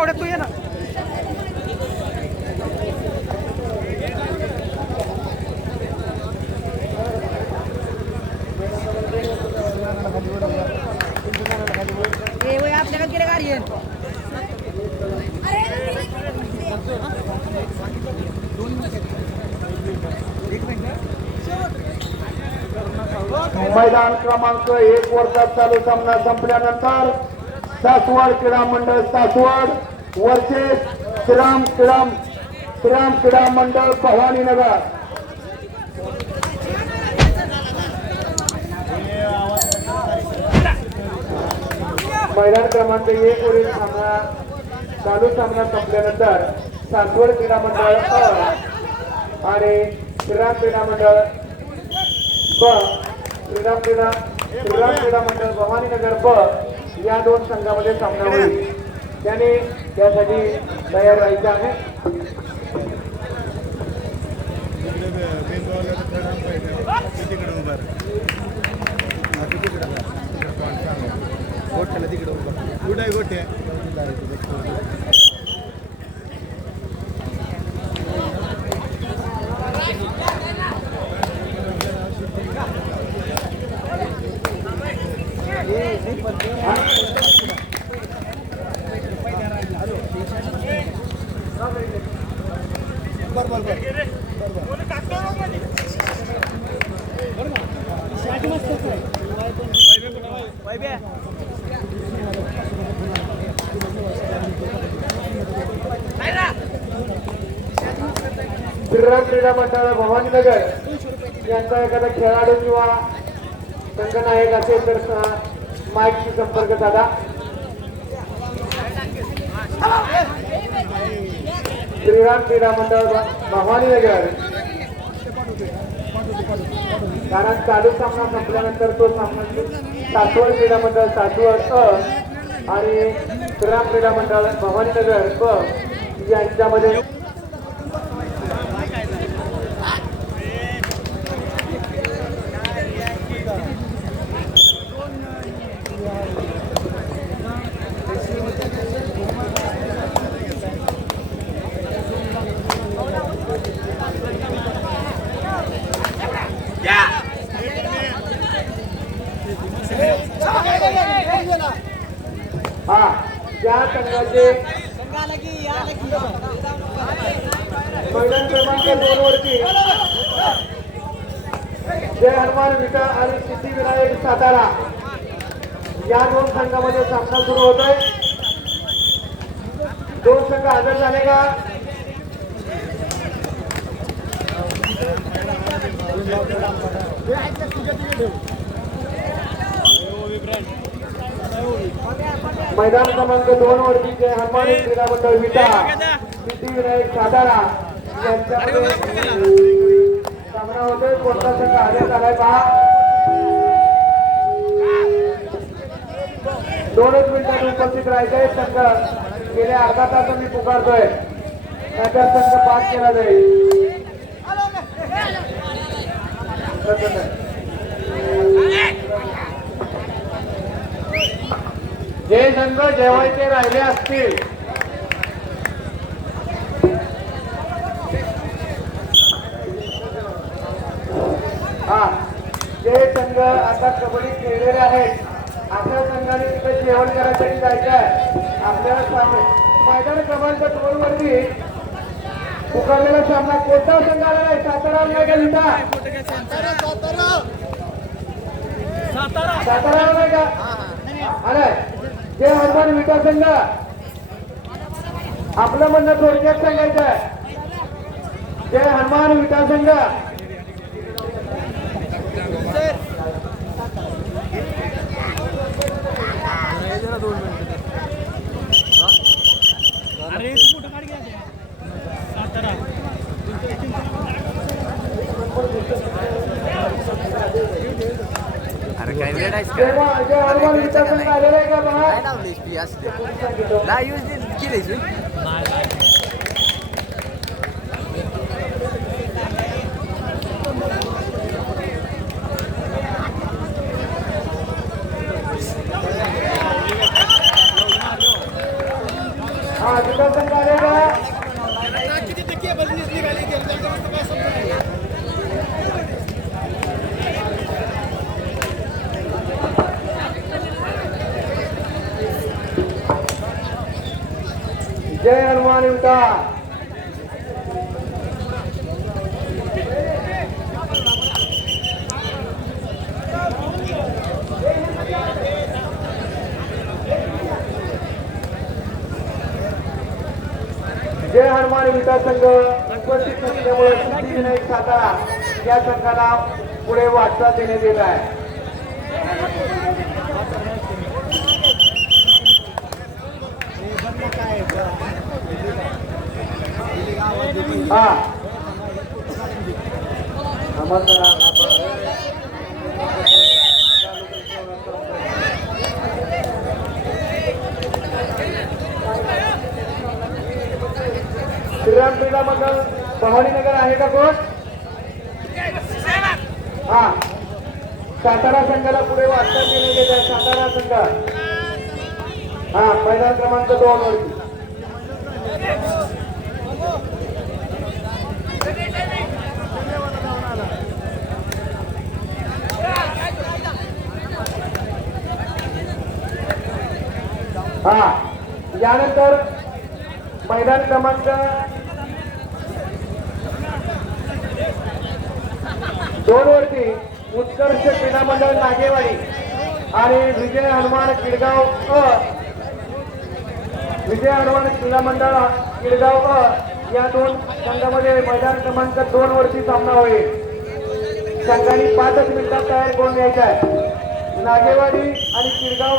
पावड्यात तू ये ना. आपल्याकडे गेले गाडी मैदान क्रमांक 1 वरचा चालू सामना संपल्यानंतर सासवड क्रीडा मंडळ सासवड वरचे श्रीराम क्रीडा मंडळ भवानीनगर. मैदान क्रमांक 1 वरील सामना चालू सामना संपल्यानंतर सासवड क्रीडा मंडळ आणि श्रीराम क्रीडा मंडळ श्रीराम क्रीडा मंडळ भवानीनगर या दोन संघामध्ये सामना होईल. त्याने त्यासाठी तयार राहायचं आहे. श्रीराम क्रीडा मंडळ भवानीनगर यांचा एखादा खेळाडू किंवा संघनायक असेल तर माईकशी संपर्क साधा. श्रीराम क्रीडा मंडळ भवानीनगर कारण चालू सामना संपल्यानंतर तो सामना सासवड क्रीडा मंडळ सासवड आणि श्रीराम क्रीडा मंडळ भवानीनगर यांच्यामध्ये ज्या संघाचे मैदान क्रमांक 2 वरती जय हनुमान विटा आणि सिद्धिविनायक सातारा या दोन संघामध्ये सामना सुरू होतोय. दोन संघ हजर झाले का? मैदान क्रमांक 2 वरती जय हनुमान क्रीडा मंडळ विटा सिद्धिविनायक सातारा यांच्यामध्ये सामना होतोय. कोणता संघ हजर झालाय पहा. 2च मिनिटात उपस्थित राहायचंय. संघ गेल्या अर्धा तास मी पुकारतोय त्याचा संघ पास केला जाईल. जे संघ जेवायचे राहिले असतील जे संघ आता कबड्डी खेळलेले आहेत अशा संघाने तिथे जेवण करायसाठी जायचं आहे. आपल्याला मैदान क्रमांक 2 वरती पुकारलेला सामना कोणता संघ आला आहे? सातारा नाही का विटा? सातारा नाही का? अरे जय हनुमान विटा संघ आपलं म्हणणं थोडक्यात सांगायचं आहे. जय हनुमान विटा संघ हा दुसरा संघ आले का जय हनुमान विटा जय हनुमान विटा संघ उपस्थित नसल्यामुळे सिद्धिविनायक सातारा या संघाला पुढे वाटचाल देण्यात येत आहे. हा श्रीराम क्रीडा मंडळ भवानीनगर आहे का कोण? हा सातारा संघाला पुढे वाटचाल केली गेली आहे. सातारा संघ हा मैदान क्रमांक 2 वरती हा यानंतर मैदान क्रमांक 2 वरती उत्कर्ष क्रीडा मंडळ नागेवाडी आणि विजय हनुमान किडगाव विजय हनुमान क्रीडा मंडळ किडगाव या 2 संघामध्ये मैदान क्रमांक 2 वरती सामना होईल. संघांनी 5 मिनिटात तयार करून द्यायचा आहे. नागेवाडी आणि किडगाव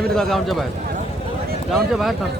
मित्र गावच्या बाहेर थांब.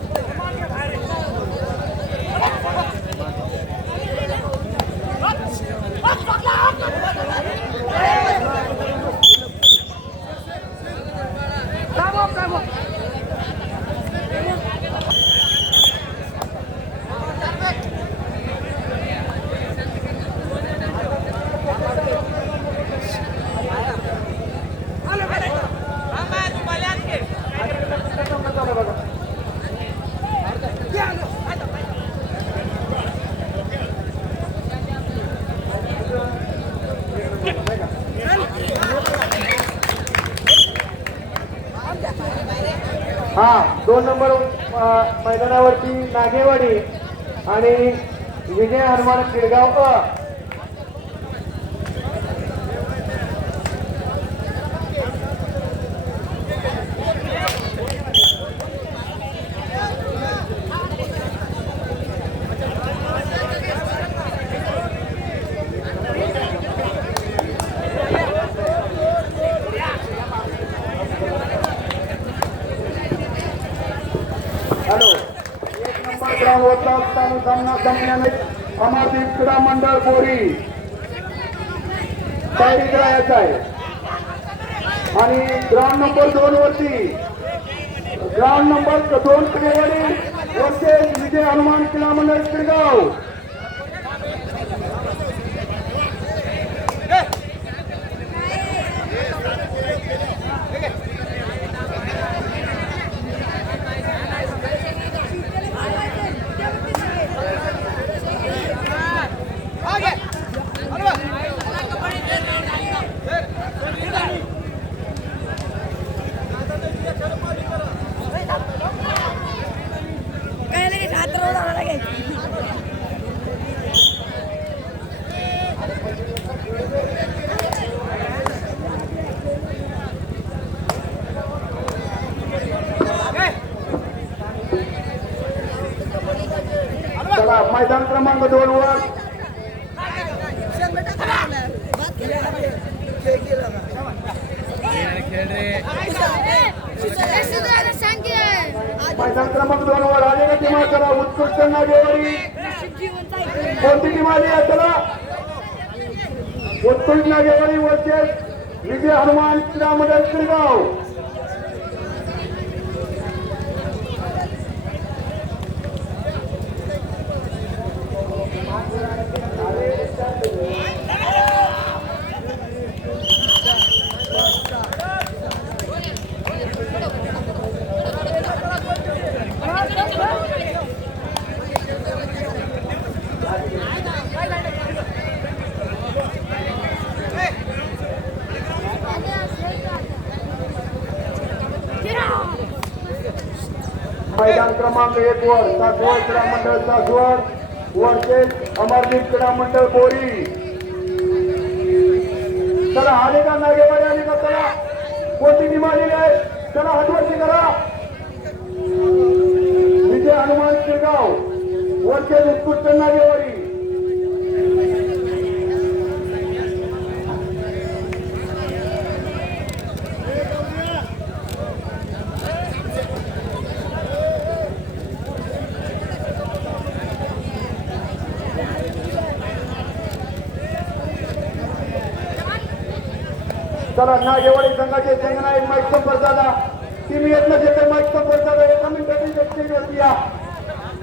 हा 2 नंबर मैदानावरती नागेवाडी आणि विजय हनुमान किडगाव सामना संपल्याने अमरदीप क्रीडा मंडळ बोरी तयारी करायचा आहे. आणि ग्राउंड नंबर 2 वरती ग्राउंड नंबर 2 किडगावडी वर्सेस विजय हनुमान क्रीडा मंडळ किडगाव. मैदान क्रमांक 2 वर मैदान क्रमांक 2 वर आले का टीमा चला उत्कृष्ट नागेवाडी कोणती टीम आली आहे चला उत्कृष्ट नागेवाडी वरचे विजय हनुमान क्रीडा मंडळ शिरगाव मैदान क्रमांक 1 वर सासवड क्रीडा मंडळ सासवड वरचे अमरदीप क्रीडा मंडळ बोरी चला आले का नागेवाडी आले का चला कोणती टीम आलेली आहे चला हातवरती करा विजय हनुमान शिरगाव वरचे उत्कृष्ट नागेवाडी चला नागेवाडी संघाचे संघनायक माईक संपर्क झाला टीम येत नसेल तर माईक संपर्क झाला एका मिनिटातील स्टेजवरती या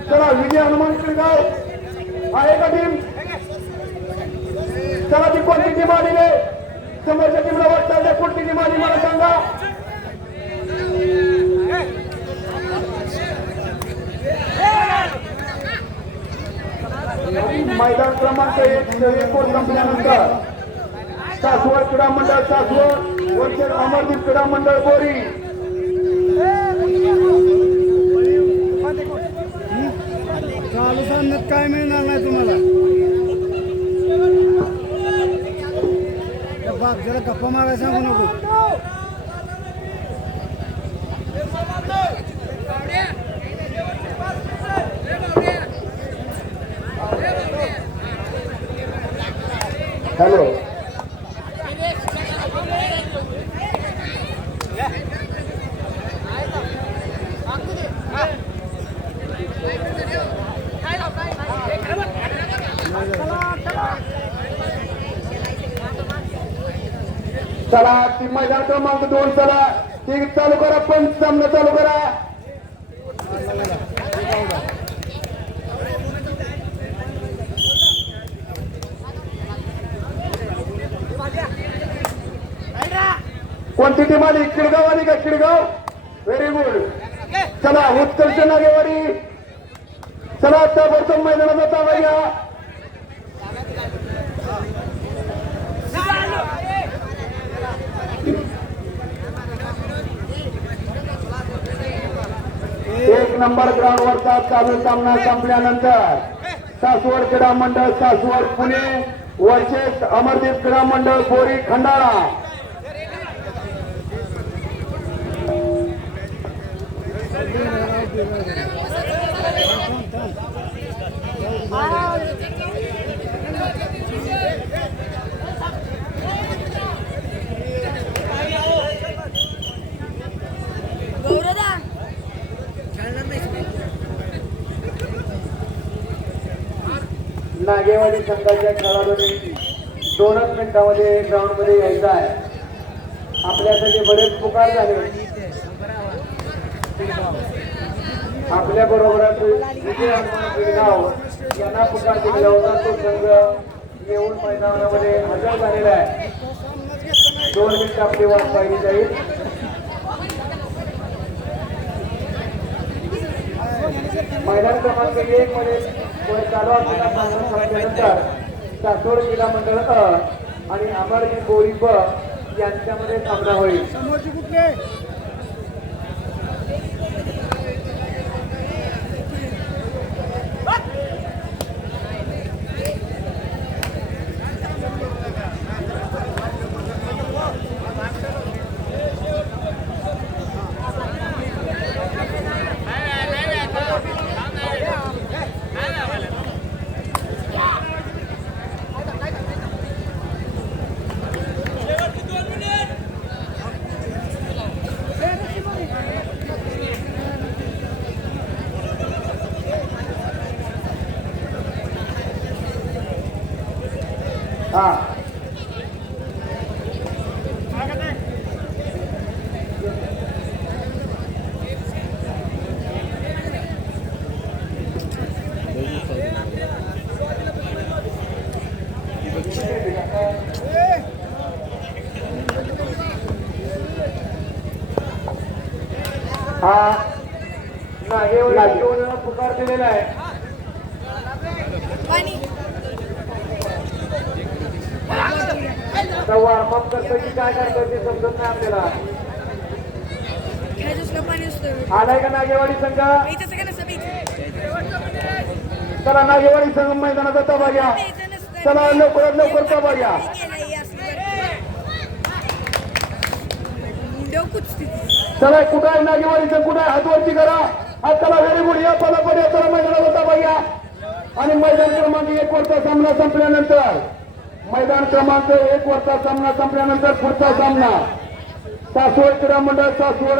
चला विजय हनुमान शिरगाव आहे का टीम चला ती कोणती टीम आलेली आहे समोरच्या टीमला वाटतं कोणती टीम आली मला सांगा मैदान क्रमांक 1 कोण संपल्यानंतर सासवड क्रीडा मंडळ सासवड वरचे अमरदीप क्रीडा मंडळ बोरी चालू सामन्यात काय मिळणार नाही तुम्हाला बाप जरा गप्पा मारायला सांगू नको हॅलो चला ती मैदान क्रमांक 2 चला ती चालू करा पण सामना चालू करा कोणती टीम आली किडगाव आली का किडगाव व्हेरी गुड चला उत्कर्ष नागेवाडी चला ताबडतोब मैदानाचा ताबा घ्या एक नंबर ग्राउंडवरचा चालू सामना संपल्यानंतर सासवड क्रीडा मंडळ सासवड पुणे वर्षेस अमरदीप क्रीडा मंडळ बोरी खंडाळा नागेवाडी संघाच्या खेळाडूंनी 2च मिनिटांमध्ये ग्राउंड मध्ये यायचं आहे आपल्यासाठी बरेच पुकार झाले आपल्या बरोबरच विजय हनुमान शिरगाव यांना पुकार दिला होता तो संघ येऊन मैदानामध्ये हजर झालेला आहे 2 मिनिट आपली वाट पाहिली जाईल मैदान क्रमांक 1 मध्ये चालू असलेला सामना संपल्यानंतर सासवड क्रीडा मंडळ आणि अमरदीप बोरी ब यांच्यामध्ये सामना होईल हा हा नागेवाडी पुकार दिलेला आहे. वार्मअप करतो की काय करतो ते समजत नाही आपल्याला. आलाय का नागेवाडी संघ? चला नागेवाडी संघ मैदानाचा ताबा घ्या. चला लवकरात लवकर ताबा घ्या. चला कुठं आहे नागेवाडीचं? कुठं आहे? हातवरती करा. हा चला व्हेरी गुड. या पदापद या. चला मैदानाचा ताबा घ्या. आणि मैदान क्रमांक 1 वरचा सामना संपल्यानंतर पुढचा सामना सासवड क्रीडा मंडळ सासवड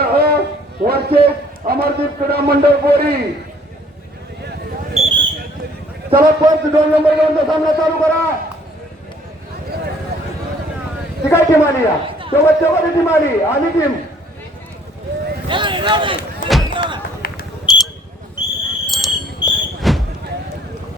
वरचे अमरदीप क्रीडा मंडळ बोरी. चला 2 नंबर घेऊन सामना चालू करा. ती काय टीम आली? या शेवटची टीम आली टीम